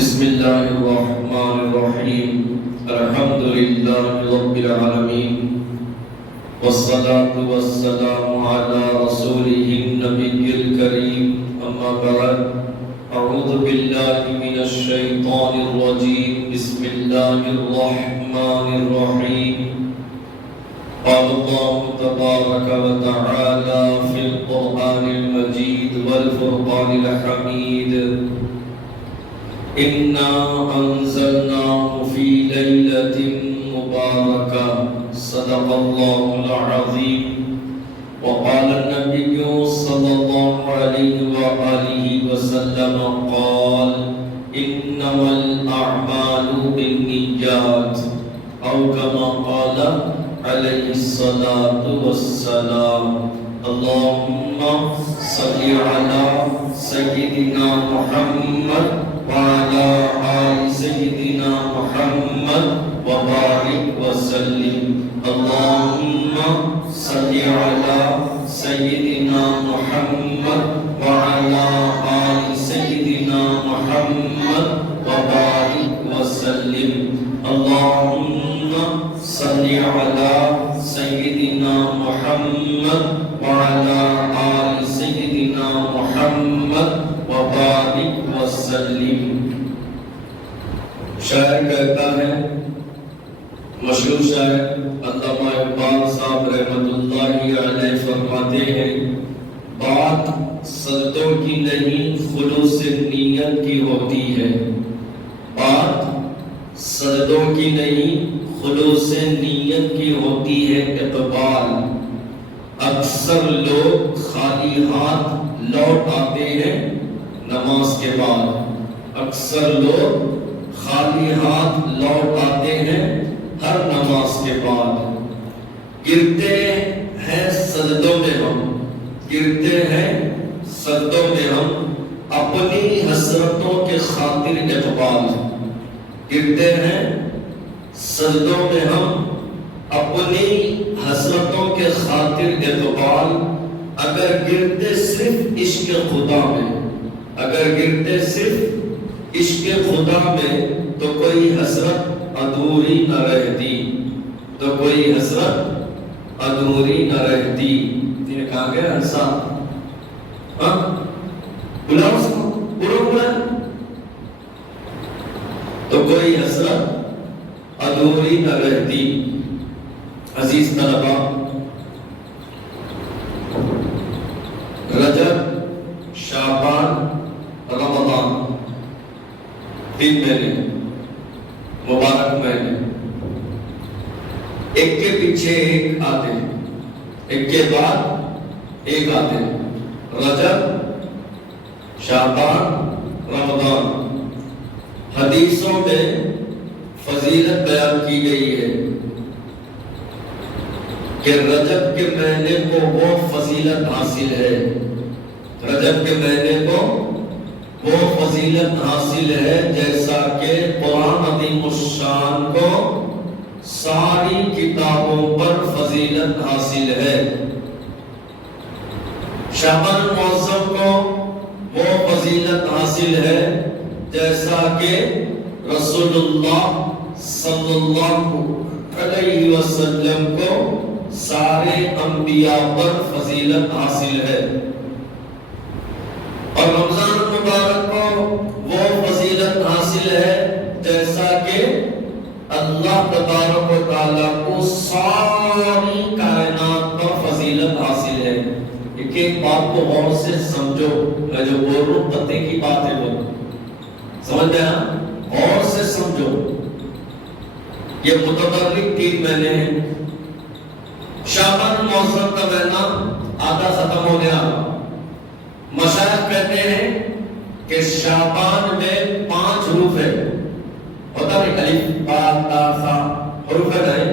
بسم الله الرحمن الرحيم الحمد لله رب العالمين والصلاة والسلام على رسوله النبي الكريم أما بعد أعوذ بالله من الشيطان الرجيم بسم الله الرحمن الرحيم قال الله تبارك وتعالى في القرآن المجيد والفرقان الحميد إنا أنزلناه في ليلة مباركة صدق الله العظيم وقال النبي صلى الله عليه وآله وسلم قال إنما الأعمال بالنيات أو كما قال عليه الصلاة والسلام اللهم صل على سيدنا محمد وعلى آل سيدنا محمد وبارك وسلم اللهم صل على سيدنا محمد وعلى آل سيدنا محمد وبارك وسلم اللهم صل على سيدنا محمد وعلى آل سيدنا محمد وبارك وسلم. شاعر کہتا ہے، مشہور شاعر علامہ اقبال صاحب رحمۃ اللہ علیہ فرماتے ہیں، بات سجدوں کی نہیں خلوص نیت کی ہوتی ہے. بات سجدوں کی نہیں خلوص نیت کی ہوتی ہے. اقبال اکثر لوگ خالی ہاتھ لوٹ آتے ہیں نماز کے بعد. اکثر لوگ خالی ہاتھ لوٹ آتے ہیں ہر نماز کے بعد. گرتے ہیں سجدوں میں ہم، گرتے ہیں سجدوں میں ہم اپنی حسرتوں کے خاطر. اقبال گرتے ہیں سجدوں میں ہم اپنی حسرتوں کے خاطر. اقبال اگر گرتے صرف عشق خدا میں، اگر گرتے صرف عشق خدا میں تو کوئی حسرت ادھوری نہ رہتی، تو کوئی حسرت ادھوری نہ رہتی. یہ کہاں گیا ہنسا؟ بلا اس کو بلا تو کوئی حسرت ادھوری نہ رہتی. عزیز طلبہ، رجب، شعبان، رمضان، 3 مہینے مبارک مہینے، ایک کے پیچھے ایک آتے، ایک کے بعد ایک آتے. رجب، شعبان، رمضان. حدیثوں میں فضیلت بیان کی گئی ہے کہ رجب کے مہینے کو وہ فضیلت حاصل ہے، رجب کے مہینے کو وہ فضیلت حاصل ہے جیسا کہ قرآن عظیم الشان کو ساری کتابوں پر فضیلت حاصل ہے. شعبان المعظم کو وہ فضیلت حاصل ہے جیسا کہ رسول اللہ صلی اللہ علیہ وسلم کو سارے انبیاء پر فضیلت حاصل ہے. اور رمضان المبارک کو وہ فضیلت حاصل ہے جیسا کہ اللہ تبارک و تعالیٰ کو ساری کائنات پر فضیلت حاصل ہے. ایک بات کو غور سے سمجھو، میں جو بول رہا ہوں پتے کی بات ہے، وہ سمجھ گیا؟ غور سے سمجھو. یہ متبرک 3 مہینے ہیں. شعبان المعظم کا مہینہ آدھا ختم ہو گیا. مشائخ کہتے ہیں کہ شعبان میں 5 حروف ہے. ہوتا ہے الف با تا ثا حروف ہے،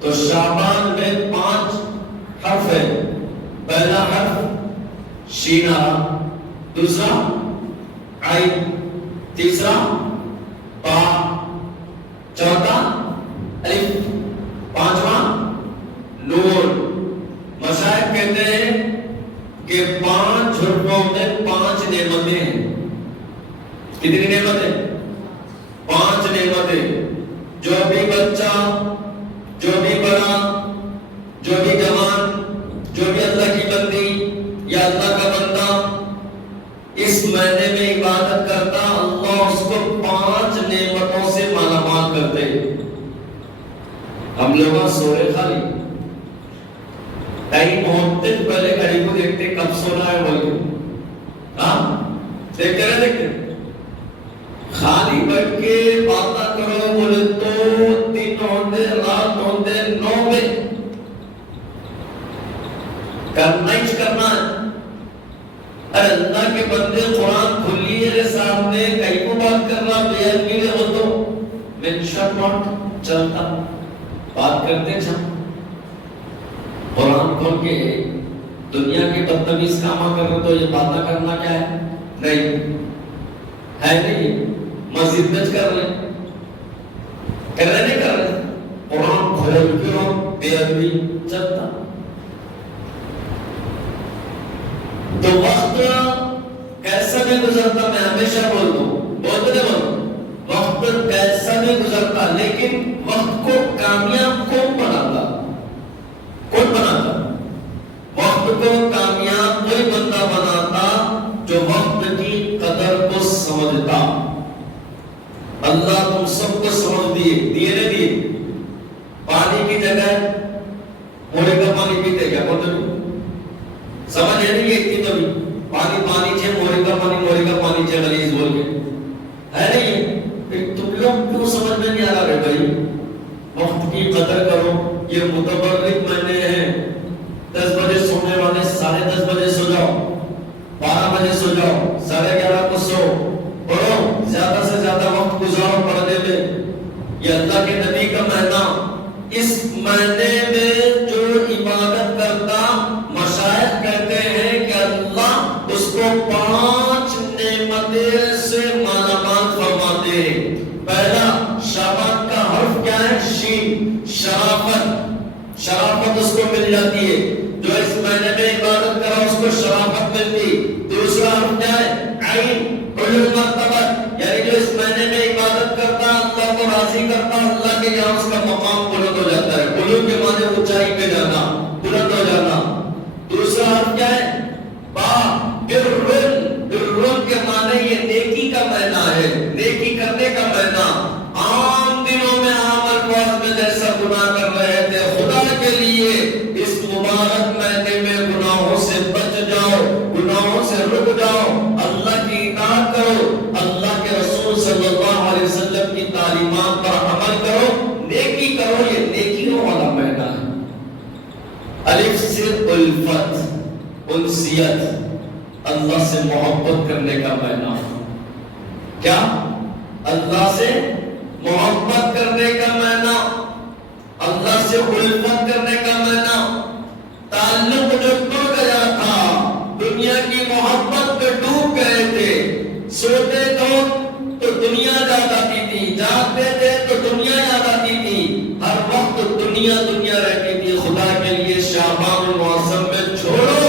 تو شعبان میں 5 حرف ہے. پہلا حرف شین، دوسرا عین، تیسرا با، چوتھا الف، پانچواں نون. مشائخ کہتے ہیں کہ 5 حروفوں میں 5 نعمتیں ہیں. کتنی نعمتیں؟ 5 نعمتیں. جو بھی بچہ، جو بھی بڑا، جو بھی جوان، جو بھی اللہ کی بندی یا اللہ کا بندہ اس مہینے میں عبادت کرتا، اللہ اس کو 5 نعمتوں سے مالا مال کرتے. ہم لوگ سورے خالی ٹائم ہوتے پہلے گھڑی کو دیکھتے کب سونا ہے بول کے، ہاں دیکھتے رہے دیکھتے خالی بیٹھ کے باتاں کرو بولے تو 3 ہوتے رات ہوتے 9 بجے کرنا ہی کرنا ہے. ارے اللہ کے بندے قرآن کھلی ہے سامنے، کہیں کو بات کر رہا بے علمی ہو تو مینشن نوٹ چلتا بات کرتے چھا. قرآن کھول کے دنیا کے بدتمیز کام کر رہے تو یہ باتیں کرنا کیا ہے؟ نہیں ہے، نہیں مسجد میں کر رہے نہیں کر رہے. قرآن کھول کے بے علمی چلتا. تو وقت کیسا بھی گزرتا، میں ہمیشہ بولتا ہوں، بولتے وقت کیسا بھی گزرتا، لیکن وقت کو کامیاب کون بناتا؟ کون بناتا؟ وقت کو کامیاب کوئی بندہ بناتا جو وقت کی قدر کو سمجھتا. اللہ تم سب کو سمجھ دیے نہیں دیے. پانی کی جگہ موڑے کا پانی پیتے کیا بولتے سمجھ ہے نہیں ایک تو بھی پانی چھے موری کا پانی چھے غلیظ بول کے ہے نہیں. تم لوگ کیوں سمجھ میں نہیں آ رہا بھائی؟ وقت کی قدر کرو. یہ متبرک مہینے ہیں. 10 بجے سونے والے 10:30 بجے سو جاؤ، 12 بجے سو جاؤ، 11:30 کو سو پڑھو، زیادہ سے زیادہ وقت گزارو پڑھنے میں. یہ اللہ کے نبی کا مہینہ. اس مہینے میں جو عبادت کرتا مشائخ کہتے ہیں کہ اللہ اس کو 5 نعمتیں سے مالا مال فرماتے ہیں. پہلا شعبان کا حرف کیا ہے؟ شین، شرافت. شرافت اس کو مل جاتی ہے. جو اس مہینے میں عبادت کرا اس کو شرافت ملتی. دوسرا حرف کیا ہے؟ عین، علو مرتبت. یعنی جو اس مہینے میں عبادت کرتا اللہ کو راضی کرتا، اللہ کے یہاں اس کا مقام بلند ہو جاتا ہے. علو کے معنی اونچائی پہ جانا، بلند ہو جانا. دوسرا حرف کیا ہے؟ با، برن کے معنی یہ نیکی کا مہینہ ہے، نیکی کرنے کا مہینہ. عام دنوں میں عام الفاظ میں جیسا گناہ کر رہے تھے، خدا کے لیے اس مبارک مہینے میں گناہوں سے بچ جاؤ، گناہوں سے رک جاؤ، اللہ کی اطاعت کرو، اللہ کے رسول صلی اللہ علیہ وسلم کی تعلیمات پر عمل کرو، نیکی کرو. یہ نیکیوں والا مہینہ ہے. الف سے الفت، انسیت، اللہ سے محبت کرنے کا مہینہ. کیا؟ اللہ سے محبت کرنے کا مہینہ، اللہ سے الفت کرنے کا مہینہ. تعلق جو ٹوٹ گیا تھا، دنیا کی محبت پہ ڈوب گئے تھے. سوتے تو دنیا یاد آتی تھی، جاگتے تھے تو دنیا یاد آتی تھی، ہر وقت دنیا رہتی تھی. خدا کے لیے شعبان المعظم میں چھوڑو،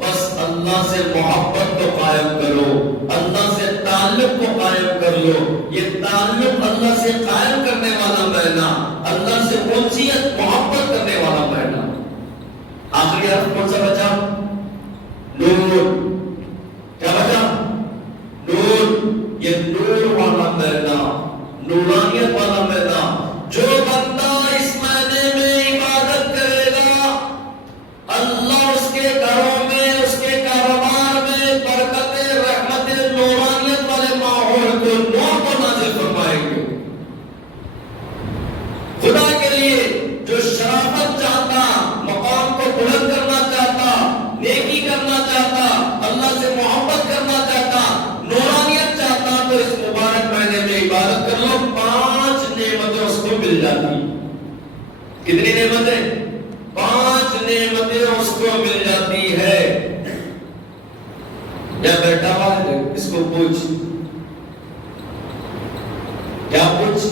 بس اللہ سے محبت کو قائم کرو، اللہ سے تعلق کو قائم کر لو. یہ تعلق اللہ سے قائم کرنے والا مہینہ، اللہ سے انسیت محبت کرنے والا مہینہ. آخری حرف کون سا بچا؟ نور. کیا بچا؟ نور. یہ نور والا مہینہ، نورانیت والا مہینہ. جو بندہ اس مہینے میں عبادت کرے گا، اللہ اس کے گھروں میں، اس کے کاروبار میں برکت، رحمت، نورانیت والے ماحول کو، نور کو نازل فرمائیں گے. خدا کے لیے جو شرافت چاہتا، مقام کو بلند کرنا چاہتا، نیکی کرنا چاہتا، اللہ سے محبت کرنا چاہتا، نورانیت چاہتا، تو اس مبارک مہینے میں عبادت کر لو. 5 نعمتیں اس کو مل جاتی. کتنی نعمتیں؟ 5 نعمتیں اس کو مل جاتی ہے. یا بیٹا ہے اس کو پوچھ، کیا پوچھ؟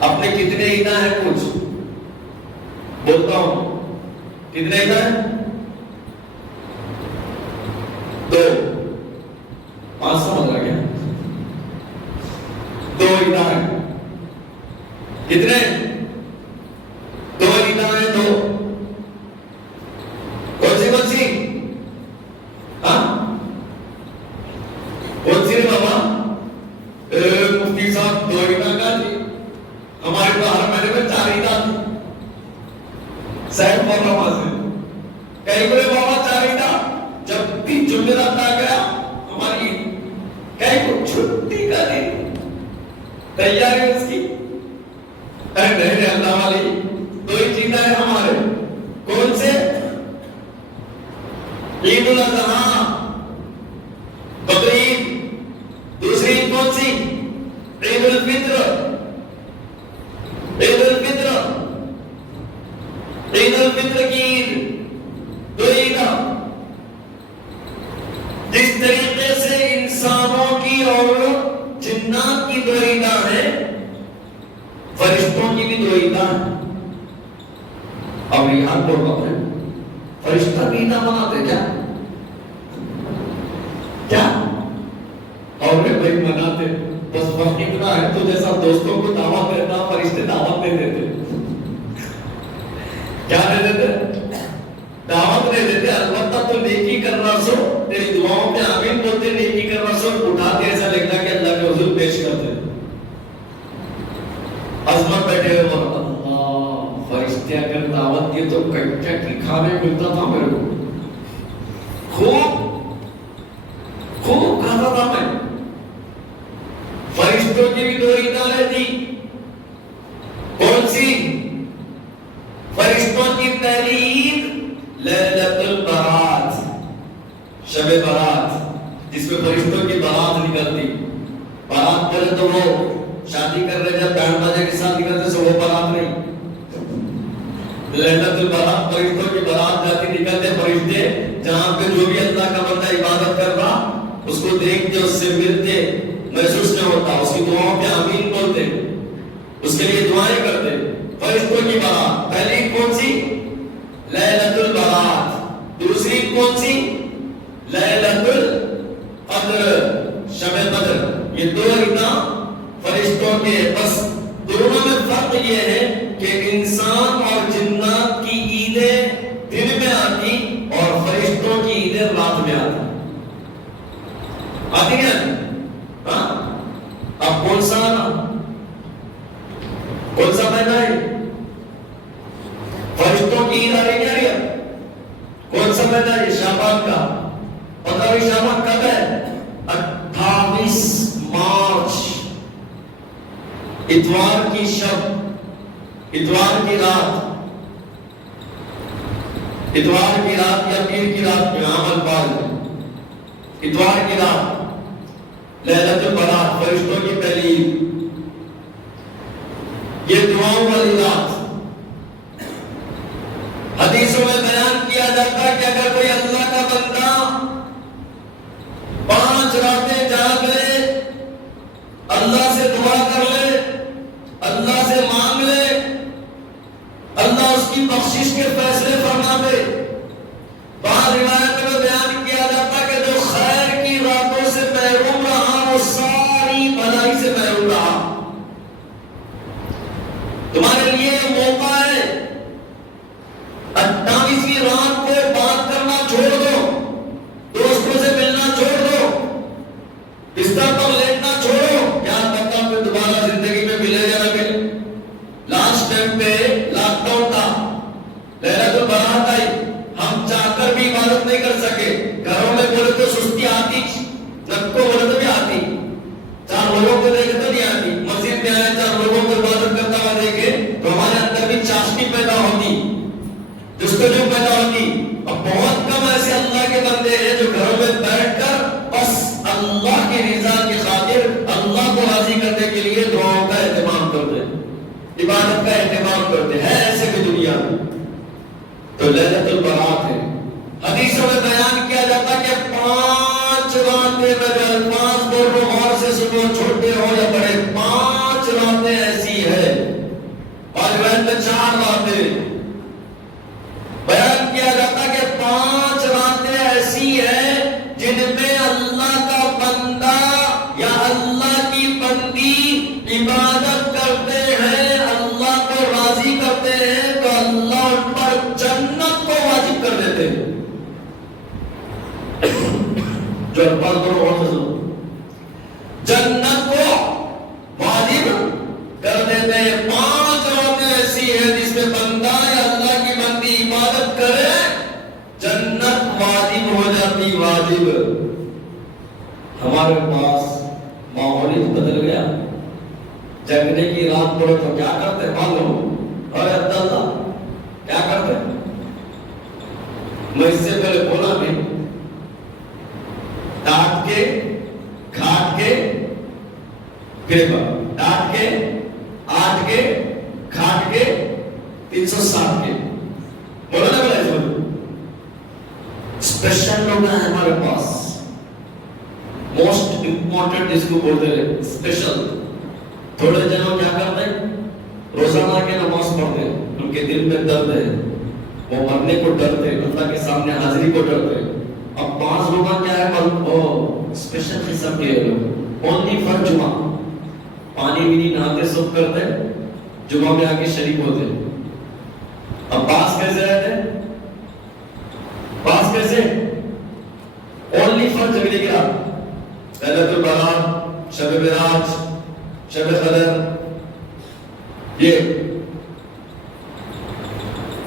اپنے کتنے اینا ہے پوچھ. بولتا ہوں کتنے اینا ہے؟ 2. 5 سمجھ رہا کیا؟ ندائیں. کتنے؟ دو ندائیں. دو کون سی کون سی؟ ہاں کون سی بابا؟ مفتی صاحب دو ندا کا تھی. ہمارے تو ہر مہینے میں 4 ندا تھی. صاحب مولانا سے کہیں بولے بابا 4 ندا. جب بھی جمعرات آ گیا ہماری کہیں کو چھٹی کا دن تیاری اس کی. نہیں اللہ والی 2 ہی چیزیں ہیں ہمارے. کون سے؟ عید الاضحیٰ بقرعید. دوسری عید کون سی؟ عید الفطر. عید الفطر عید الفطر کی عید. 2 عیداں. جس طریقے سے انسانوں کی اور جنات کی 2 عیداں ہیں فرشتوں کی بھی 2 عیداں ہیں. اب یہاں پر بابا فرشتہ بھی عیداں مناتے کیا؟ کیا؟ اور بھائی مناتے. بس فرق اتنا ہے تو جیسا دوستوں کو دعوت دیتا فرشتے دعوت نہیں دیتے. کیا دے دیتے؟ دعوت نہیں دیتے. البتہ تو نیکی کرنا سو تیری دعاؤں میں آمین بولتے. نیکی کرنا سو اٹھاتے ایسا لگتا کہ اللہ کے حضور پیش کرتے. عظمت بیٹھے ہوئے اور اللہ فرشتے اگر دعوت دی تو کچا کی کھانے ملتا تھا میرے کو. خوب کھاتا تھا میں. فرشتوں کی بھی 2 عیداں رہتی. کون سی؟ فرشتوں کی پہلی عید لیلۃ البرات شب برات جس میں فرشتوں کی برات نکلتی. برات بولے تو وہ شادی کر رہے جب بینڈ باجے کے ساتھ نکلتے سو وہ برات نہیں. لیلۃ البرات فرشتوں کی برات جاتی نکلتے فرشتے جہاں پہ جو بھی اللہ کا بندہ عبادت کر رہا اس کو دیکھتے اس سے ملتے محسوس نہیں ہوتا. اس کی دعاؤں پہ آمین بولتے. اس کے لیے دعائیں کرتے. فرشتوں کی برات پہلی کون سی؟ لیلۃ البرات. دوسری کون سی؟ لیلۃ القدر شب قدر. یہ 2 عیداں فرشتوں کے. بس دونوں میں فرق یہ ہے کہ انسان اور جنات کی عیدیں دن میں آتی اور فرشتوں کی عیدیں رات میں آتی. آتی ہے ہاں. اب کون سا مہینہ ہے؟ فرشتوں کی عید آ رہی ہے کیا؟ کون سا مہینہ ہے؟ شعبان کا. پتہ بھی شعبان کب ہے؟ 28 مارچ اتوار کی شب. اتوار کی رات. اتوار کی رات یا پیر کی رات میں عمل پال. اتوار کی رات لیلۃ البرات فرشتوں کی پہلی. یہ دعاؤں والی رات. حدیثوں میں بیان کیا جاتا ہے کہ اگر کوئی اللہ کا بندہ 5 راتیں جاگ لے, اللہ سے دعا کر لے, اللہ سے مانگ لے, اللہ اس کی بخشش کے فیصلے فرما دے. بعض روایتوں میں بیان کیا جاتا کہ جو خیر کی راتوں سے محروم رہا وہ ساری بھلائی سے محروم رہا. تمہارے لیے یہ موقع ہے. 28ویں رات کو بات کرنا چھوڑ دو, دوستوں سے ملنا چھوڑ دو, بستر پر لیٹنا چھوڑو. کیا پتہ پھر دوبارہ زندگی میں ملے یا نہ ملے. لاسٹ ٹائم پہ لاک ڈاؤن تھا, لیلۃ البرات آئی, ہم چاہ کر بھی عبادت نہیں کر سکے. گھروں میں بولے تو سستی آتی, نک کو بولے تو بھی آتی, 4 لوگوں کو دیکھے تو نہیں آتی. مسجد میں آئے 4 لوگوں کو عبادت کرتا ہوا دیکھے تو ہمارے اندر بھی چاشنی پیدا ہوتی, جستجو پیدا ہوتی. اب بہت کم ایسے اللہ کے بندے ہیں جو گھروں میں بیٹھ کر بس اللہ کی رضا کی خاطر اللہ کو راضی کرنے کے لیے دعاؤں کا اہتمام کرتے, عبادت کا اہتمام کرتے ہیں. ایسے بھی دنیا میں تو لیلۃ البرات ہے. حدیثوں میں بیان کیا جاتا کہ 5 راتیں میں جو الفاظ بول رہا ہوں غور سے سنو, چھوٹے ہو یا بڑے, 5 راتیں ایسی ہے. اور روایت میں 4 راتیں بیان کیا جاتا کہ 5 راتیں ایسی ہیں جن میں اللہ کا بندہ یا اللہ کی بندی بھی واجب. ہمارے پاس ماحول ہی بدل گیا. جگنے کی رات پڑے تو کیا کرتے ہیں معلوم؟ اور عبداللہ کیا کرتے ہیں؟ میں اس سے پہلے بولا بھی ڈانٹ کے کھاٹ کے پھر ڈانٹ کے آٹ کے کھاٹ کے 360 کے بولا نا. بولا اسپیشل لوگ ہیں ہمارے پاس. موسٹ امپورٹنٹ اس کو بولتے ہیں اسپیشل. تھوڑے جنوں کیا کرتے ہیں؟ روزانہ کے نماز پڑھتے ہیں. ان کے دل میں درد ہے, وہ مرنے کو ڈرتے ہیں, اللہ کے سامنے حاضری کو ڈرتے ہیں. اب 5 لوگ کیا ہے اسپیشل قسم کے لوگ اونلی فار جمعہ پانی بھی نہیں نہاتے سب کرتے جمعہ میں آ کے شریک ہوتے. اب پاس کیسے رہتے؟ پاس کیسے؟ اونلی فار جگنے کی رات, لیلۃ البرات, شب معراج, شب قدر, یہ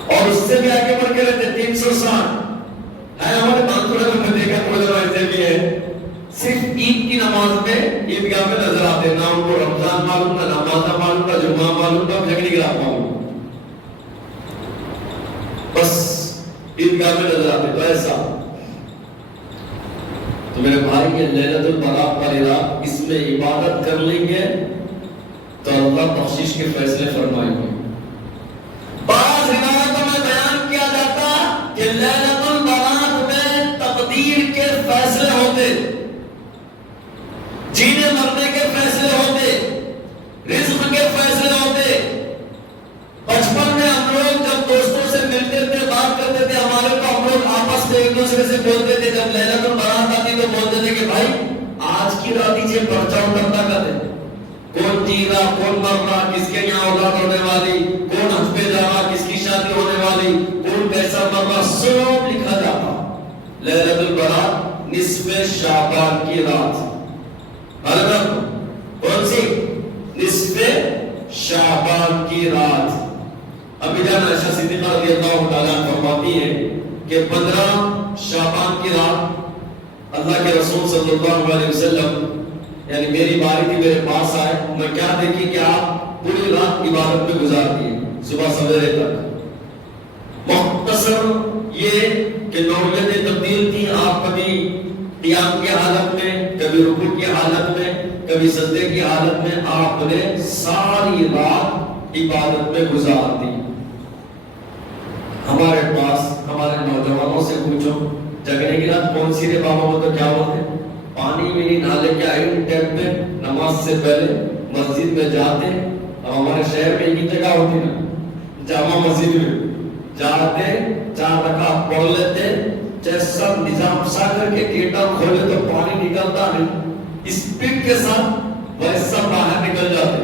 اور اس سے بھی آگے بڑھ کے رہتے 360 ہے. ہمارے مانسورہ میں دیکھا تھوڑے جگہ ایسے بھی ہے صرف عید کی نماز میں عیدگاہ میں نظر آتے ہیں. نہ ان کو رمضان معلوم, نہ نماز معلوم, نہ جمعہ معلوم, نہ جگنے کی رات معلوم, بس عیدگاہ میں نظر آتے. تو ایسا تو میرے بھائی یہ لیلۃ البرات والی رات اس میں عبادت کر لیں گے تو اللہ بخشش کے فیصلے فرمائیں گے. بعض روایتوں میں بیان کیا جاتا کہ لیلۃ البرات میں تقدیر کے فیصلے ہوتے, جینے مرنے کے فیصلے ہوتے, رزق کے فیصلے ہوتے. بچپن میں ہم لوگ جب دوستوں سے ملتے تھے, بات کرتے تھے, ہمارے کو ہم لوگ آپس میں ایک دوسرے سے بولتے تھے. جب لیلۃ البرات آتی تو بولتے تھے کہ بھائی آج کی رات ہی سے پرچہ اترتا کر دے, کون جی رہا, کون مر رہا, کس کے یہاں اولاد ہونے والی, کون حج پہ جا رہا, کس کی شادی ہونے والی, کون کیسا مر رہا, سب لکھا جاتا. لیلۃ البرات نصف شعبان کی رات, کون سی؟ نصف شعبان کی رات. ابھی جان عائشہ صدیقہ رضی اللہ تعالیٰ فرماتی ہے کہ 15 شعبان کی رات اللہ کے رسول صلی اللہ علیہ وسلم یعنی میری باری تھی, میرے پاس آئے. میں کیا دیکھی کہ آپ پوری رات عبادت میں گزار دیے صبح سویرے تک. مختصر یہ کہ نوعیتیں تبدیل تھی. آپ کبھی قیام کی حالت میں, کبھی رکوع کی حالت میں, کبھی سجدے کی حالت میں آپ نے ساری رات عبادت میں گزار دی. ہمارے پاس ہمارے نوجوانوں سے پوچھو جگنے کی رات کون سی رے بابا, وہ تو کیا بولتے ہیں پانی میں نہیں نالے کے آئے ٹیپ پہ نماز سے پہلے مسجد میں جاتے. اب ہمارے شہر میں ایک جگہ ہوتی نا جامع مسجد میں جاتے, 4 رکعت پڑھ لیتے, جیسا نظام سا کر کے گیٹا کھولے تو پانی نکلتا نہیں, اسپیڈ کے ساتھ ویسا باہر نکل جاتے.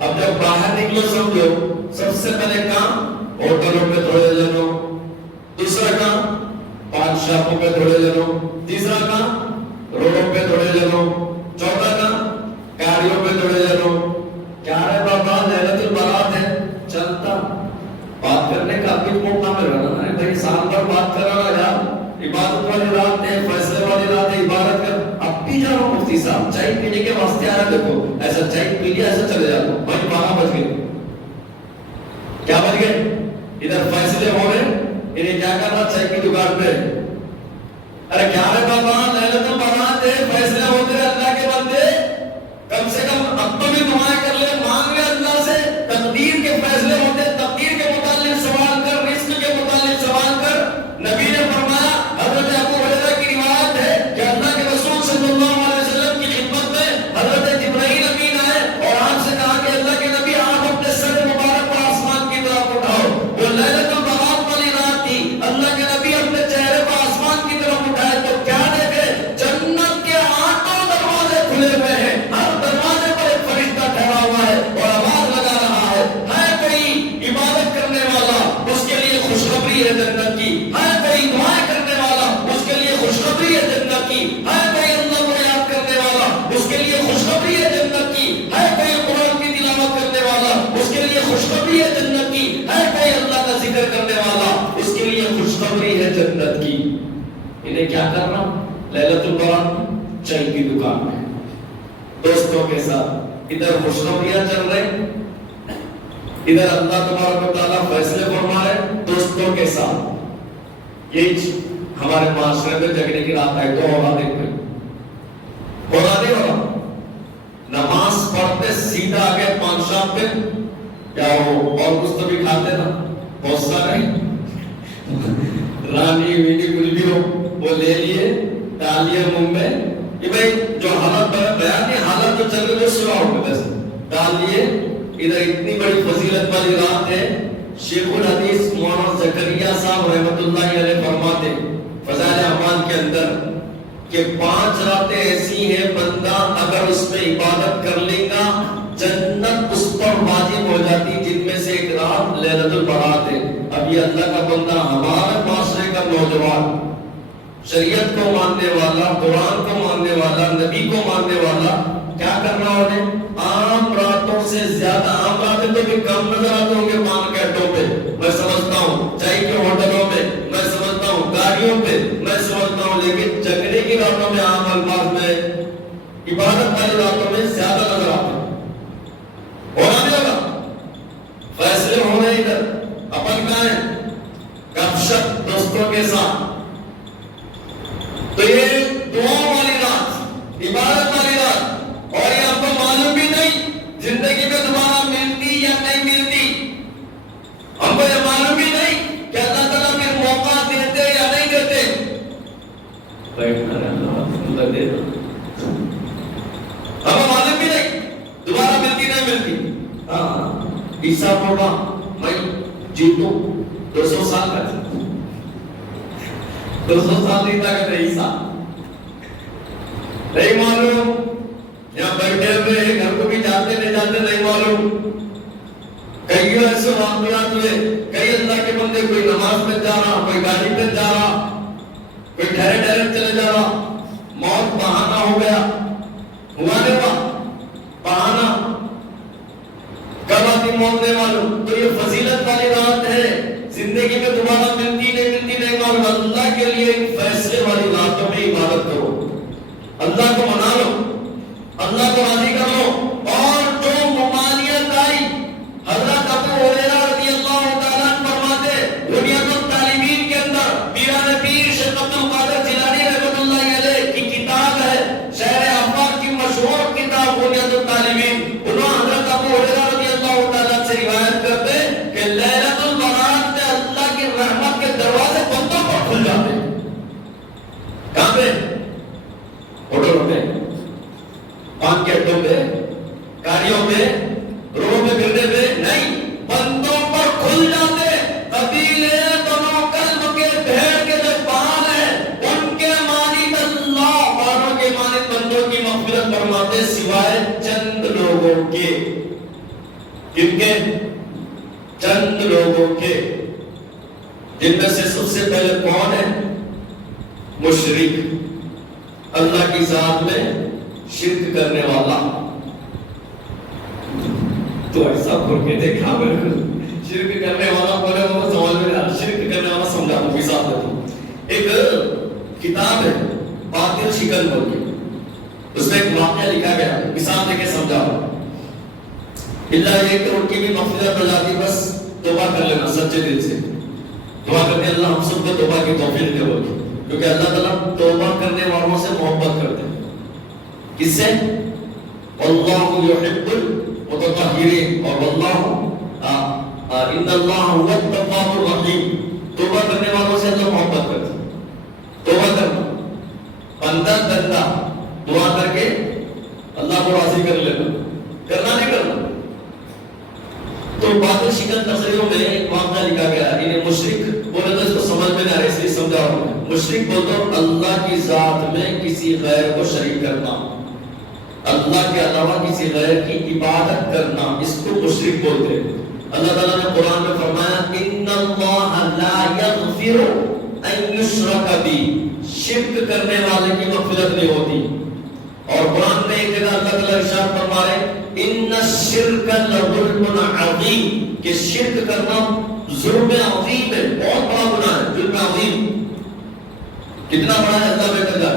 اب جب باہر نکلو سمجھو سب سے پہلے کام ہوٹلوں پہ تھوڑے جنو, دوسرا کام پان شاپوں پہ تھوڑے جنو, تیسرا کام روڈوں پہ تھوڑے جنو, چوتھا کام گاڑیوں پہ تھوڑے جنو. کیا ہے بابا لیلۃ البرات ہے چلتا بات کرنے کا بھی موقع میں رہنا ہے بھائی, سال بھر بات کرنا یار, عبادت والی رات ہے, فیصلے والی رات ہے, عبادت کر. اب بھی جا رہا ہوں مفتی صاحب چائے پینے کے واسطے آ رہا, دیکھو ایسا چائے پی لیا ایسا چلے جاتا ہوں بھائی 12 بج گئے. کیا بج گئے؟ ادھر فیصلے ہو رہے, انہیں کیا کرنا چائے کی دکان پہ. ارے کیا ہے بابا لیلۃ البرات ہے, فیصلے ہوتے ہیں اللہ کے بندے, کم سے کم اب تو بھی دعائیں کر لے, مانگ لے اللہ سے. تقدیر کے فیصلے ہوتے, تقدیر کے متعلق سوال کر, رزق کے متعلق سوال کر. نبی نے فرمایا, حضرت ابو ہریرہ کی روایت ہے کہ اللہ کے رسول صلی اللہ علیہ وسلم کی خدمت میں حضرت جبرائیل امین آئے اور آپ سے کہا کہ اللہ کے نبی آپ اپنے سر مبارک کو آسمان کی طرف اٹھاؤ. وہ لیلۃ البرات والی رات تھی, اللہ کے نبی اپنے چہرے کو آسمان کی طرف اٹھائے تو کیا دیکھے, جنت کے 8 دروازے لیکن کیا کر رہا ہوں لیلۃ البرات میں چائے کی دکان میں دوستوں کے ساتھ ادھر خوشخبریاں چل رہے ادھر اللہ تبارک و تعالیٰ فیصلے فرما رہے دوستوں کے ساتھ. یہی ہمارے معاشرے میں جگنے کی رات ہے. تو اولادیں کوئی اولادیں ہو نماز پڑھتے سیدھا آگے پان شاپ پہ کیا وہ اور کچھ تو بھی کھاتے نا بہت سارے رانی وینی کچھ بھی ہو وہ لے لیے ڈال لیے منہ میں کہ بھائی جو حالت بیان نہیں حالت جو چل رہے وہ سنا ہو ویسے ڈال لیے. ادھر اتنی بڑی فضیلت والی رات ہے. شیخ الحدیث مولانا زکریا صاحب رحمۃ اللہ علیہ فرماتے فضائل اعمال کے اندر کہ 5 راتیں ایسی ہیں بندہ اگر اس میں عبادت کر لے گا جنت اس پر واجب ہو جاتی جن میں سے ایک رات لیلۃ البرات ہے. اب یہ اللہ کا بندہ ہمارے معاشرے کا نوجوان شریعت کو ماننے والا قرآن کو ماننے والا نبی کو ماننے والا کیا کرنا انہیں عام راتوں سے زیادہ عام راتیں تو بھی کم نظر آتے ہوں گے پان کے اڈوں پہ میں سمجھتا ہوں چائے کے ہوٹلوں میں میں سمجھتا ہوں گاڑیوں پہ میں سمجھتا ہوں لیکن جگنے کی راتوں میں عام الفاظ میں عبادت والی راتوں میں زیادہ نظر آتے ہیں. ہونا نہیں ہوگا فیصلے ہو رہے ادھر اپن کہاں ہیں گپ شپ دوستوں کے ساتھ. تو یہ دعا والی رات عبادت والی رات اور یہ آپ کو معلوم بھی نہیں زندگی میں دوبارہ ملتی یا نہیں ملتی. ہم کو یہ معلوم بھی نہیں کہ اللہ تعالیٰ پھر موقع دیتے یا نہیں دیتے. ہمیں معلوم بھی نہیں دوبارہ ملتی نہیں ملتی. عیسیٰ ہوگا میں جیتوں 200 سال کا 200 سال نہیں طاقت ہے. عیسیٰ نہیں معلوم یہاں بیٹھے ہوئے گھر کو بھی جاتے نہیں جاتے نہیں معلوم. کئی ایسے واقعات ہوئے کئی اللہ کے بندے کوئی نماز میں جا رہا کوئی گاڑی پہ جا رہا کوئی ٹھہرے ٹھہرے چلے جا رہا موت بہانہ ہو گیا. ہوا نہیں ہوا بہانہ کب آتی موت نہیں معلوم. تو یہ فضیلت والی رات ہے زندگی میں دوبارہ ملتی نہیں معلوم. اللہ کے لیے فیصلے والی راتوں میں عبادت کرو اللہ کو منا لو اللہ کو راضی کر لو. اور جو ممانعت آئی حضرت ابو ہریرہ رضی اللہ تعالیٰ عنہ فرماتے بنیاد الطالبین کے اندر پیران پیر شیخ عبد القادر جیلانی رحمۃ اللہ علیہ کی کتاب ہے شہر افاق کی مشہور کتاب بنیاد الطالبین. انہوں حضرت ابو ہریرہ رضی اللہ تعالیٰ سے روایت کرتے کہ لیلۃ البرات میں اللہ کی رحمت کے دروازے بندوں پر کھل جاتے. کہاں پہ ہوٹلوں پہ پان کے اڈوں پہ گاڑیوں پہ روڈوں پہ پھرنے پہ نہیں بندوں پر کھل جاتے. قبیلے بنو کلب کے بھیڑ کے جو بال ہیں ان کے مانند اللہ باروں کے مانند بندوں کی مغفرت فرماتے سوائے چند لوگوں کے. کن کے چند لوگوں کے جن میں سے سب سے پہلے کون ہے مشرک اللہ کی ذات میں شرک کرنے والا. تو ایسا کر کے دیکھا شرک کرنے والا بولے وہ سمجھ میں آ شرک کرنے والا سمجھا دوں مثال دیتا ہوں. ایک کتاب ہے باطل شکن بول کے اس میں ایک واقعہ لکھا گیا مثال دے کے سمجھا اللہ یہ کہ ان کی بھی مغفرت ہو جاتی بس توبہ کر لینا سچے دل سے دعا کرتے اللہ ہم سب کو توبہ کی توفیق دے بول کے کیونکہ اللہ تعالیٰ توبہ کرنے والوں سے محبت کرتے ہیں. کس سے اللہ یحب المتطہرین اور اللہ ان اللہ هو التواب الرحیم. توبہ کرنے والوں سے اللہ محبت کرتے ہیں. توبہ کرنا بندہ بندہ دعا کر کے اللہ کو راضی کر لینا کرنا نہیں کرنا. تو باطل شکن تقریروں میں ایک واقعہ لکھا گیا انہیں مشرک بولے تو اس کو سمجھ میں نہیں آ رہا اس لیے سمجھا رہا ہوں. مشرک بولتا ہوں اللہ کی ذات میں کسی غیر کو شریک کرنا اللہ کے علاوہ کسی غیر کی عبادت کرنا اس کو مشرک بولتے ہیں. اللہ تعالیٰ نے قرآن میں فرمایا ان اللہ لا یغفر ان یشرک بہ شرک کرنے والے کی مغفرت نہیں ہوتی. اور قرآن میں ایک جگہ اللہ تعالیٰ ارشاد فرما رہے ان الشرک لظلم عظیم کہ شرک کرنا ظلم عظیم ہے بہت بڑا گناہ ہے ظلم عظیم. کتنا بڑا ہے اللہ بیت اللہ.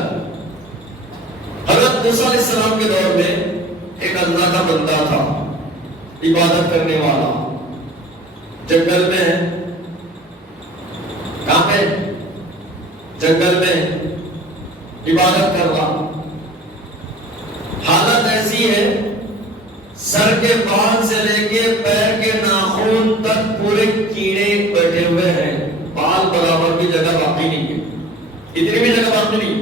حضرت موسیٰ علیہ السلام کے دور میں ایک اللہ کا بندہ تھا، عبادت کرنے والا، جنگل میں ہے. کہاں پہ؟ جنگل میں عبادت کر رہا. حالت ایسی ہے سر کے بال سے لے کے پیر کے ناخن تک پورے کیڑے بیٹھے ہوئے ہیں. بال برابر بھی جگہ باقی نہیں ہے، اتنی بھی جگہ باقی نہیں،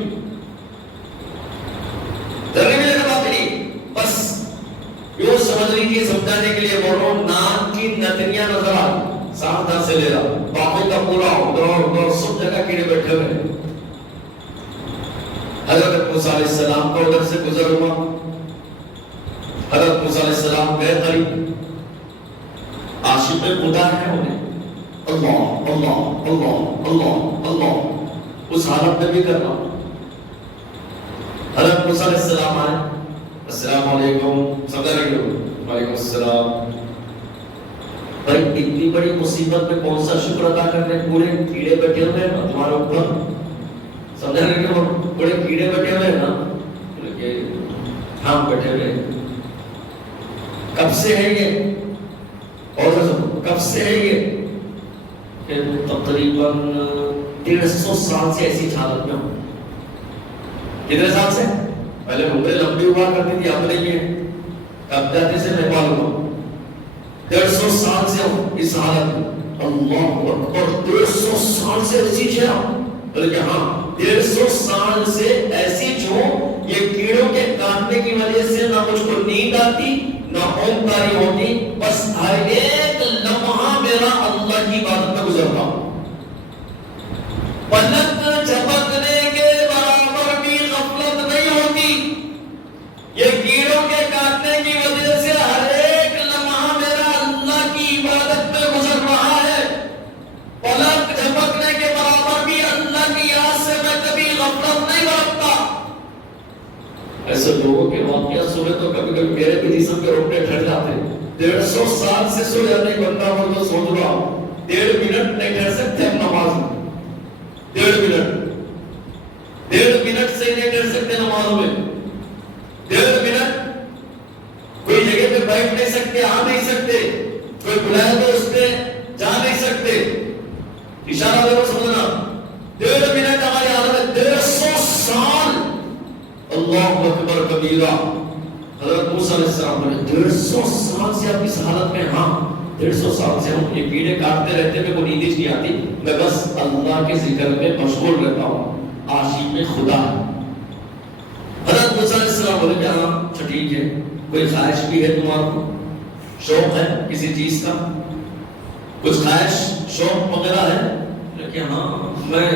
ذرے بھی جگہ باقی نہیں. بس یوں سمجھ لیجیے، سمجھانے کے لیے بول رہا ہوں، ناک کی نتنیاں نظر آ ساتھ سے لے رہا، باقی کا پورا ادھر سب جگہ کیڑے بیٹھے ہوئے ہیں. حضرت موسیٰ علیہ السلام کو ادھر سے گزر ہوا. حضرت موسیٰ علیہ السلام گئے قریب. عاشق خدا ہے انہیں اللہ اللہ اللہ اللہ اللہ اس حالت میں بھی کرنا. حضرت موسیٰ علیہ السلام آئے، السلام علیکم، سمجھا رہے ہو؟ وعلیکم السلام. بھائی اتنی بڑی مصیبت میں کون سا شکر ادا کرنے، پورے کیڑے بیٹھے ہوئے ہیں تمہارے اوپر، سمجھا رہے ہو؟ بڑے کیڑے بیٹھے ہوئے ہیں نا. ہاں بیٹھے ہوئے. کب سے ہے یہ؟ اور کب سے ہے یہ؟ کہ تقریباً 150 سال سے ایسی حالت میں ہوں. کتنے سال سے؟ پہلے عمریں لمبی ہوا کرتی تھی، اب نہیں ہے. کب جاتے سے میں معلوم 150 سال سے ہوں اس حالت میں. اللہ اکبر، 150 سال سے ایسی چھیا. بلکہ ہاں 150 سال سے ایسی جو یہ کیڑوں کے کاٹنے کی وجہ سے نہ مجھ کو نیند آتی نہ اونگ کاری ہوتی، بس ہر ایک لمحہ میرا اللہ کی عبادت میں گزر رہا. پلک جھپکنے کے برابر بھی غفلت نہیں ہوتی. یہ کیڑوں کے کاٹنے کی وجہ سے ہر ایک لمحہ میرا اللہ کی عبادت میں گزر رہا ہے. پلک جھپکنے کے برابر بھی اللہ کی یاد سے میں کبھی غفلت نہیں برتتا. ایسے لوگوں کے واقعات سنے تو کبھی کبھی میرے بھی جسم کے روٹے ٹھہر جاتے ہیں. 150 سال سے سو جانے بندہ ہو تو سوچ رہا ہوں 1.5 منٹ نہیں ٹھہر سکتے ہم نماز میں. 1.5 منٹ سے نہیں ٹھہر سکتے نماز میں. 1.5 منٹ کوئی جگہ پہ بیٹھ نہیں سکتے، آ نہیں سکتے، کوئی بلائے تو اس پہ جا نہیں سکتے. اشارہ دیکھو سمجھنا. 1.5 منٹ ہماری حالت ہے. 150 سال اللہ اکبر کبیرہ. حضرت موسیٰ علیہ السلام نے 150 سال سے آپ اس حالت میں. ہاں 150 سال سے ہم یہ کیڑے کاٹتے رہتے ہیں، کوئی نیند نہیں آتی، میں بس اللہ کے ذکر میں مشغول رہتا ہوں. عاشق خدا. حضرت موسیٰ علیہ السلام بولے کہ ہاں اچھا ٹھیک ہے، کوئی خواہش بھی ہے تمہارا کو، شوق ہے کسی چیز کا، کچھ خواہش شوق وغیرہ ہے؟ کہ ہاں میں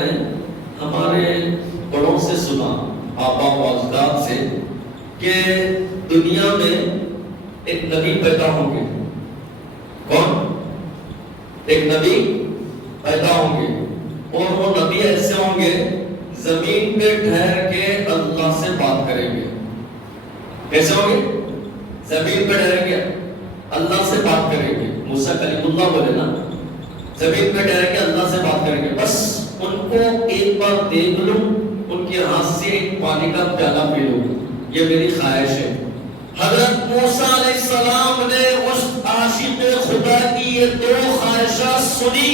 ہمارے بڑوں سے سنا، آبا و اجداد سے، کہ دنیا میں ایک نبی پیدا ہوں گے. کون؟ ایک نبی پیدا ہوں گے، اور وہ نبی ایسے ہوں گے زمین پہ ٹھہر کے اللہ سے بات کریں گے. کیسے ہوں گے؟ زمین پہ ٹھہر کے اللہ سے بات کریں گے. موسیٰ کلیم اللہ بولے نا، زمین پہ ٹھہر کے اللہ سے بات کریں گے. بس ان کو ایک بار دیکھ لوں، ان کے ہاتھ سے ایک پانی کا پیالہ پی لوں، یہ میری خواہش ہے. حضرت موسیٰ علیہ السلام نے اس عاشق خدا کی یہ 2 خواہشات سنی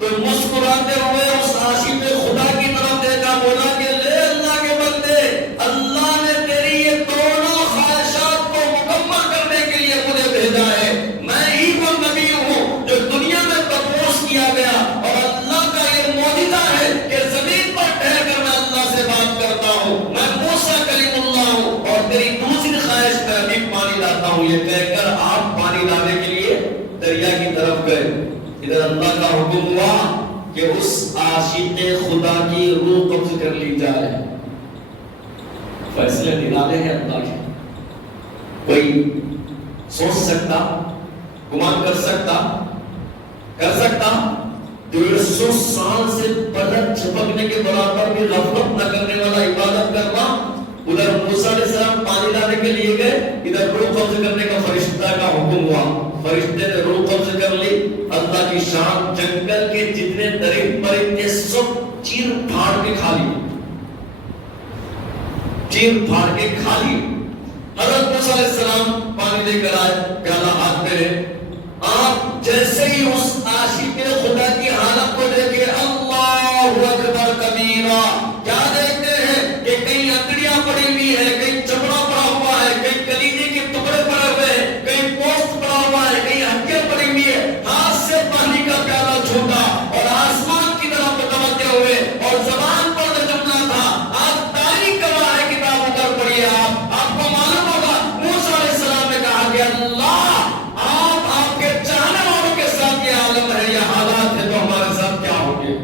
تو مسکراتے ہوئے اس عاشق خدا کی طرف دیکھا، بولا کہ لے اللہ کے بندے، اللہ نے تیری یہ دونوں خواہشات کو مکمل کرنے کے لیے مجھے بھیجا ہے. میں ہی وہ نبی ہوں جو دنیا میں تپوس کیا گیا، اور اللہ کا یہ معجزہ ہے کہ زمین پر ٹھہر کر میں اللہ سے بات کرتا ہوں. میں موسیٰ کلیم اللہ ہوں، اور تیری دوسری خواہش میں ابھی پانی لاتا ہوں. یہ کہہ کر آپ پانی لانے کے لیے دریا کی طرف گئے. ادھر اللہ کا حکم ہوا کہ اس عاشق خدا کی روح قبض کر لی جائے. فیصلے نرالے ہیں اللہ کے. کوئی سوچ سکتا، گمان کر سکتا 150 سال سے پلک جھپکنے کے برابر بھی غفلت نہ کرنے والا عبادت کرنا. ادھر موسیٰ علیہ السلام پانی لانے کے لیے گئے، ادھر روح قبض کرنے کا فرشتہ کا حکم ہوا. فرشتے نے روح قبض کر لی. اللہ کی شان، جنگل کے جتنے درند پرندے سب چیر پھاڑ کے کھا لی. چیر پھاڑ کے کھا لی. حضرت موسیٰ علیہ السلام پانی لے کر آئے, پیالہ ہاتھ میں ہے. آپ جیسے ہی اس عاشق خدا کی حالت کو دیکھے اللہ اکبر کبیرہ, کیا دیکھتے ہیں کہ کہیں اکڑیاں پڑی ہوئی ہے, کہیں چمڑا پڑا ہوا ہے, کہیں کلیجے کے ٹکڑے پڑے ہوئے ہیں, کہیں پوست پڑا ہوا ہے, کہیں ہڈیاں پڑی ہوئی ہے. ہاتھ سے پانی کا پیالہ چھوٹا اور آسمان کی طرف متوجہ ہوئے اور زبان پر جمنا تھا. آپ تاریخ گواہ ہے, کتاب اتر پڑھیے. آپ کو معلوم ہوگا موسیٰ علیہ السلام نے کہا کہ اللہ آپ کے چاہنے والوں کے ساتھ یہ عالم ہے, یہ حالات ہے, تو ہمارے ساتھ کیا ہوگے؟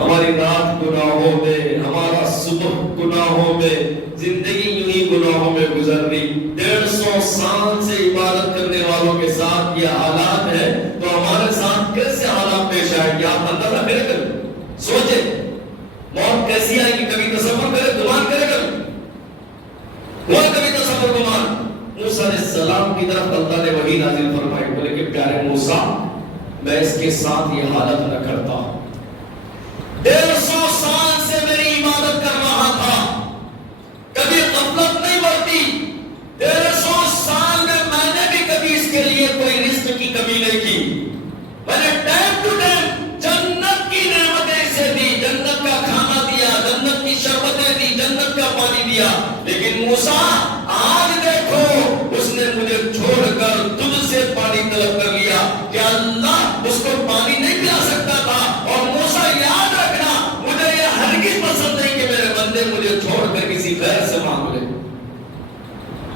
ہماری رات گناہوں میں, ہمارا صبح گناہوں میں, زندگی یوں ہی گناہوں میں گزر رہی. 150 سال سے عبادت کرنے والوں کے ساتھ یہ حالات ہے, تو ہمارے ساتھ کیسے حالات پیش آئیں گے؟ آپ اندازہ کرے کر سوچے موت کیسی آئے گی, کبھی تصور کرے, گمان کرے کر ہوا کبھی تصور گمان. موسیٰ علیہ السلام کی طرف اللہ نے وحی نازل فرمائی, بولے کہ پیارے موسیٰ میں اس کے ساتھ یہ حالت نہ کرتا. 150 سال سے میری عبادت کر رہا تھا, کبھی غفلت نہیں برتی. 150 سال میں نے بھی کبھی اس کے لیے کوئی رزق کی کمی نہیں کی. میں نے ٹائم ٹو ٹائم جنت کی نعمتیں اسے دی, جنت کا کھانا دیا, جنت کی شربتیں دی, جنت کا پانی دیا. لیکن موسیٰ آج دیکھو اس نے مجھے چھوڑ کر تجھ سے پانی طلب کر لیا. کیا اللہ اس کو پانی نہیں پلا سکتا تھا؟ اور موسیٰ یاد رکھنا, مجھے یہ ہرگز پسند نہیں کہ میرے بندے مجھے چھوڑ کر کسی غیر سے مانگ لے.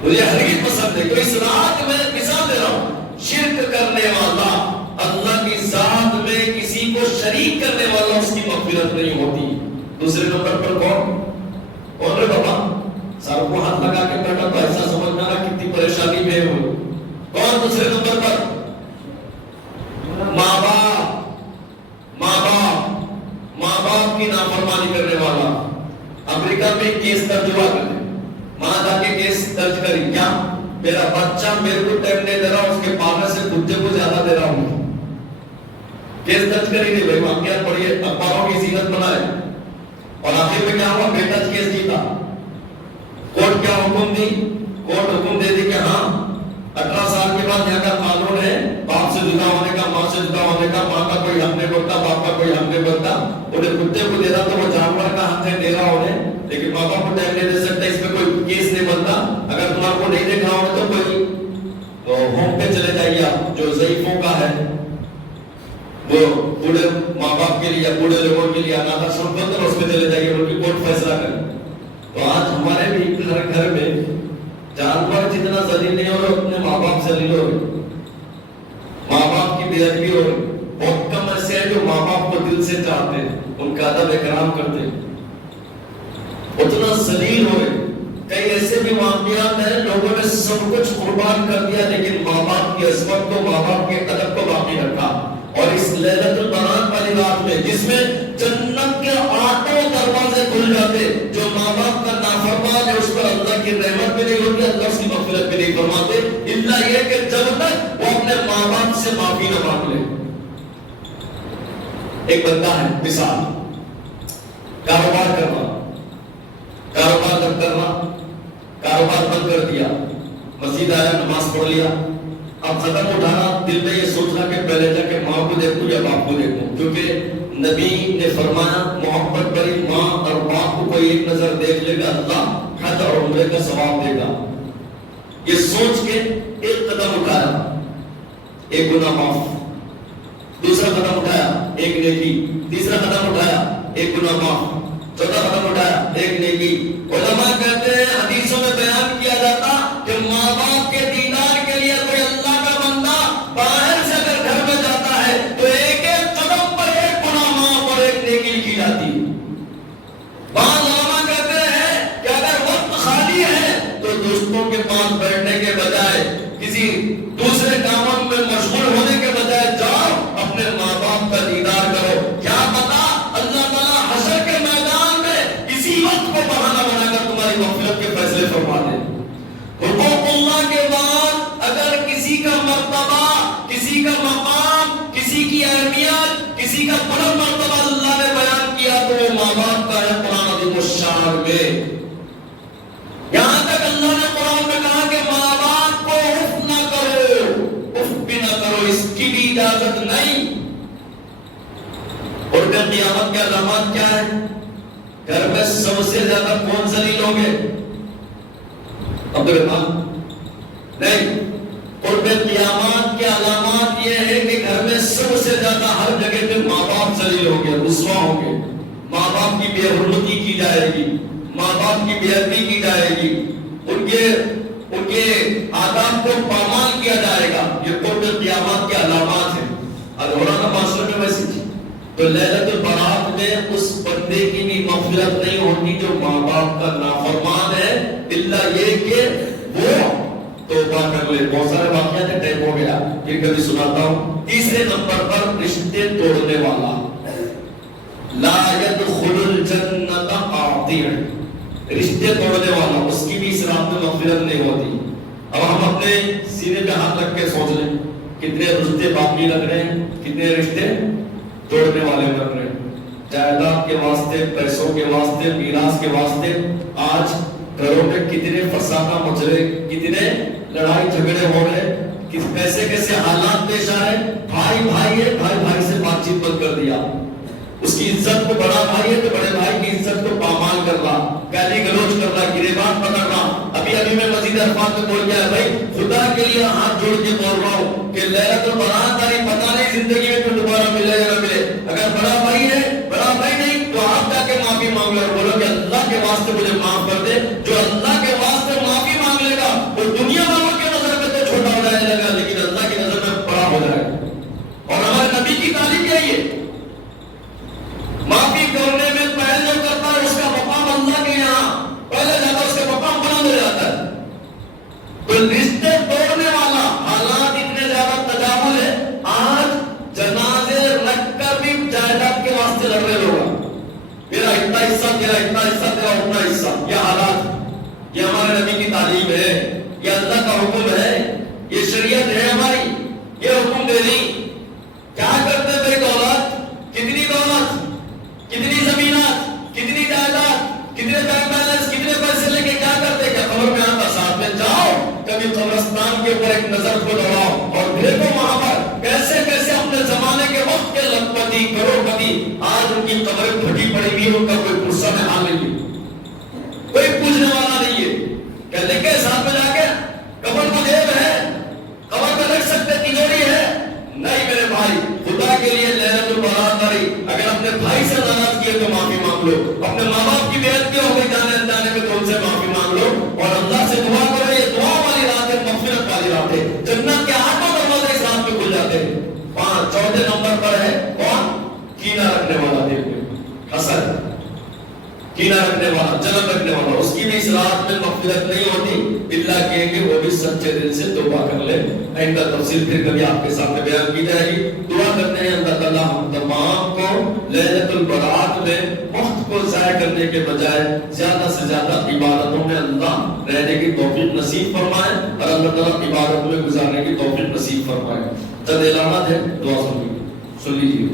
مجھے ہرگز پسند نہیں. تو اس رات میں مثال دے رہا ہوں, شرک کرنے والا اللہ کی ذات میں کسی کو شریک کرنے والا, اس کی مغفرت نہیں ہوتی. دوسرے نمبر پر کون رے بابا؟ ساروں کو ہاتھ لگا کے بیٹھا تو ایسا سمجھنا نا کتنی پریشانی میں ہو. کون دوسرے نمبر پر؟ ماں باپ کی نافرمانی کرنے والا. امریکہ میں کیس درج ہوا کرتے, ماں جا کے کیس درج کری, کیا میرا بچہ میرے کو ٹائم نہیں دے رہا, اس کے پاپا سے کتے کو زیادہ دے رہا ہوں. کیس درج کری نہیں بھائی, واقعات پڑھیے, اخباروں کی زینت بنائے. اور آخر میں کیا ہوا, بیٹا کیس جیتا. کورٹ کیا حکم دی؟ کورٹ حکم دے دی کہ ہاں 18 سال کے بعد یہاں کا قانون ہے باپ سے جدا ہونے کا, ماں سے جدا ہونے کا. ماں کا کوئی حق نہیں بنتا, باپ کا کوئی حق نہیں بنتا. انہیں کتے کو دے رہا تو وہ جانور کا حق ہے, دے رہا انہیں, لیکن ماں باپ کو ٹائم نہیں دے سکتا. اس میں کوئی کیس نہیں بنتا. اگر تمہارے کو نہیں دیکھنا ہوگا تو کوئی ہوم پہ چلے جائیے آپ, جو ضعیفوں کا ہے, وہ بوڑھے ماں باپ کے لیے, بوڑھے لوگوں کے لیے اناتھ آشرم بند ہے, اس میں چلے جائیے, ان کی کورٹ فیصلہ کرے. تو آج ہمارے بھی گھر میں جانور جتنا ذلیل نہیں ہو رہے, اپنے ماں باپ ذلیل ہو رہے, ماں باپ کی بے ادبی ہو رہی. بہت کم ایسے ہیں جو ماں باپ کو دل سے چاہتے ہیں, ان کا ادب احترام کرتے ہیں, اتنا ذلیل ہو رہے. کئی ایسے بھی واقعات ہیں لوگوں نے سب کچھ قربان کر دیا, لیکن ماں باپ کی عظمت کو, ماں باپ کے ادب کو باقی رکھا. اور اس لیلۃ البرات والی رات میں, جس میں جنت کے 8 دروازے کھل جاتے, جو ماں باپ کا نافرمان ہے اس پر اللہ کی رحمت بھی نہیں ہوتی, اللہ اس کی مغفرت بھی نہیں فرماتے, الا یہ کہ جب تک وہ اپنے ماں باپ سے معافی نہ مانگ لے. ایک بندہ ہے, مثال کاروبار کرنا, کاروبار جب کرنا, کاروبار بند کر دیا, مسجد آیا, نماز پڑھ لیا, اب قدم اٹھانا, دل میں یہ سوچنا کہ پہلے جا کے ماں کو دیکھوں یا باپ کو دیکھوں, کیونکہ نبی نے فرمایا محبت بڑی ماں اور باپ کو کوئی ایک نظر دیکھ لے گا اللہ حج اور عمرے کا ثواب دے گا. یہ سوچ کے ایک قدم اٹھایا, ایک گناہ معاف. دوسرا قدم اٹھایا, ایک نیکی. تیسرا قدم اٹھایا, ایک گناہ معاف. چوتھا قدم اٹھایا, ایک نیکی. علماء کہتے ہیں, حدیثوں میں بیان کیا جاتا کہ ماں باپ کے دیدار کے لیے کوئی اللہ کا بندہ باہر سے اگر گھر میں جاتا ہے تو ایک ایک قدم پر ایک گناہ معاف اور ایک نیکی لکھی جاتی. بعض علماء کہتے ہیں کہ اگر وقت خالی ہے تو دوستوں کے پاس بیٹھنے کے بجائے, کسی دوسرے کاموں میں مشغول ہونے کے بجائے جاؤ اپنے ماں باپ کا دیدار کرو. کیا پتا اللہ تعالیٰ حشر کے میدان میں اسی وقت کو بہانہ بنا کر تمہاری مغفرت کے فیصلے فرما دے. حقوق اللہ کے بعد اگر کسی کا مرتبہ, کسی کا مقام, کسی کسی کی اہمیت، کسی کا بلند مرتبہ اللہ نے بیان کیا تو وہ ماں باپ کا ہے قرآن عظیم الشان میں۔ یہاں تک اللہ نے قرآن میں کہا کہ ماں باپ کو اف نہ کرو، اف بھی نہ کرو، اس کی بھی اجازت نہیں۔ اور پھر قیامت کے علامات کیا ہے؟ گھر میں سب سے زیادہ کون ذلیل ہوں گے؟ عبدالرحمان نہیں۔ اور پھر قیامت کے علامات یہ ہے کہ گھر میں سب سے زیادہ ہر جگہ پہ ماں باپ ذلیل ہوں گے، رسوا ہوں گے، ماں باپ کی بے حرمتی کی جائے گی، ماں باپ کی بے ادبی کی جائے گی، ان کے آداب کو پامال کیا جائے گا۔ یہ قرب قیامت کے علامات ہیں۔ اب مولانا معاشرے میں ویسی تھی تو لیلۃ البرات میں اس بندے کی بھی مغفرت نہیں ہوتی جو ماں باپ کا نافرمان ہے، الا یہ کہ وہ توبہ کر لے۔ بہت سارے واقعات ہیں، ٹائم ہو گیا، پھر کبھی سناتا ہوں۔ تیسرے نمبر پر رشتے توڑنے والا، لا يدخل الجنت قاطع، رشتے توڑنے والا، اس کی بھی اس رات میں مغفرت نہیں ہوتی۔ اب ہم اپنے سینے پہ ہاتھ رکھ کے سوچ لیں کتنے رشتے باقی لگ رہے ہیں، کتنے رشتے توڑنے والے لگ رہے ہیں۔ جائیداد کے واسطے، پیسوں کے واسطے، میراث کے واسطے آج گھروں میں کتنے فسادات مچ رہے، کتنے لڑائی جھگڑے ہو رہے، کیسے کیسے حالات پیش آ رہے۔ بھائی بھائی ہے، بھائی بھائی سے بات چیت بند کر دیا، اس کی عزت کو، بڑا بھائی ہے تو بڑے بھائی کی عزت کو پامال کرنا، گالی گلوچ کرنا، گریبان پکڑنا۔ ابھی میں مزید الفاظ میں بول گیا، بھائی خدا کے لیے ہاتھ جوڑ کے بول رہا ہوں کہ لیلۃ البرات تاری پتہ نہیں زندگی میں پھر دوبارہ ملے یا نہ ملے۔ اگر بڑا بھائی ہے، بڑا بھائی نہیں تو آپ جا کے معافی مانگ لو اور بولو کہ اللہ کے واسطے مجھے معاف کر دے۔ جو اللہ کے واسطے معافی مانگ لے گا وہ دنیا والوں کی نظر میں تو چھوٹا ہو جائے گا، لیکن اللہ کی نظر میں بڑا ہو جائے گا۔ اور ہمارے نبی کی تعلیم کیا ہے؟ معافی کرنے میں پہلے جو کرتا ہے اس کا مقام اللہ کے یہاں پہلے جاتا ہے، اس کا مقام بلند ہو جاتا ہے۔ تو رشتے توڑنے والا حالات اتنے زیادہ تجاوز ہے، آج جنازے رکھ کر بھی جائیداد کے واسطے لڑ رہے لوگ، میرا اتنا حصہ، تیرا اتنا حصہ، تیرا اتنا حصہ۔ یہ حالات، یہ ہمارے نبی کی تعلیم ہے، یہ اللہ کا حکم ہے، یہ شریعت ہے ہماری، یہ حکم دے دی۔ کیا کرتے بھائی؟ دولت، کتنی دولت، کتنی زمینات، کتنی جائیداد، کتنے بینک بیلنس، کتنے پیسے لے کے کیا کرتے؟ کیا خبر میں آتا؟ ساتھ میں جاؤ، کبھی قبرستان کے اوپر ایک نظر کو دوڑاؤ اور دیکھو وہاں پر کیسے کیسے اپنے زمانے کے وقت کے لکھپتی، کروڑپتی آج ان کی قبریں پھٹی پڑی ہوئی، ان کا کوئی غصہ میں حال نہیں ہے، کوئی پوچھنے والا نہیں ہے۔ کیا لے کے ساتھ میں جا کے قبر کو دیو ہے، قبر کو رکھ سکتے، تجوری ہے؟ نہیں میرے بھائی، خدا کے لیے لیلۃ البرات آئی، اگر اپنے بھائی سے ناراض کیے تو معافی مانگ لو، اپنے ماں باپ کی بے ادبی ہو گئی جانے انجانے میں تو ان سے معافی مانگ لو اور اللہ سے دعا کرو۔ یہ دعا والی رات ہے، مغفرت والی رات ہے، جنت کے آٹھوں دروازے اس رات میں کھل جاتے ہیں۔ چوتھے نمبر پر ہے کون؟ کینہ رکھنے والا، دل میں حسد، کینہ رکھنے والا، جلن رکھنے والا، اس کی بھی اس رات میں مغفرت نہیں ہوتی الا کہ وہ بھی سچے دل سے توبہ کر لے۔ ان کا تفصیل پھر کبھی آپ کے سامنے بیان کی جائے گی۔ دعا کرتے ہیں اللہ تعالیٰ ہم تمام کو لیلۃ البرات میں وقت کو ضائع کرنے کے بجائے زیادہ سے زیادہ عبادتوں میں اللہ رہنے کی توفیق نصیب فرمائے اور اللہ تعالیٰ عبادت میں گزارنے کی توفیق نصیب فرمائے۔ چند اعلانات ہے، دعا سن لیجیے۔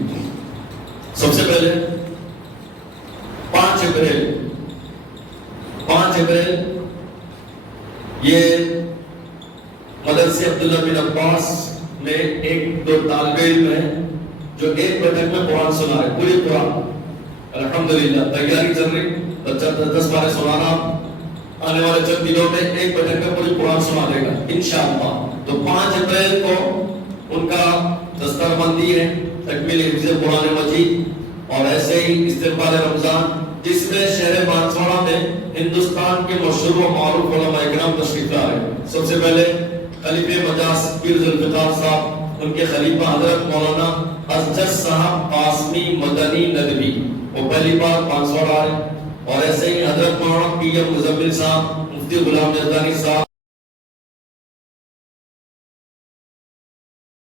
سب سے پہلے 5 اپریل یہ مدرسے عبداللہ بن عباس میں ایک دو طالب علم ہیں جو ایک بیٹھک میں قرآن سنا رہے، پوری قرآن الحمدللہ تیاری چل رہی، بچہ 10 بارے سنانا، آنے والے چند دنوں میں ایک بیٹھک میں پوری قرآن سنا دے گا انشاءاللہ۔ تو 5 اپریل کو ان کا دستار بندی ہے، تکمیل حفظ قرآن مجید اور ایسے ہی استقبال رمضان، جس میں شہر بانسواڑہ میں ہندوستان کے مشہور و معروف علماء اکرام تشریف لائے۔ سب سے پہلے خلیفہ مجاز پیر ذوالفقار صاحب، ان کے خلیفہ حضرت مولانا اسجد صاحب قاسمی مدنی ندوی، وہ پہلی بار بانسواڑہ آئے، اور ایسے ہی حضرت مولانا پی ایم مزمل صاحب، مفتی غلام یزدانی صاحب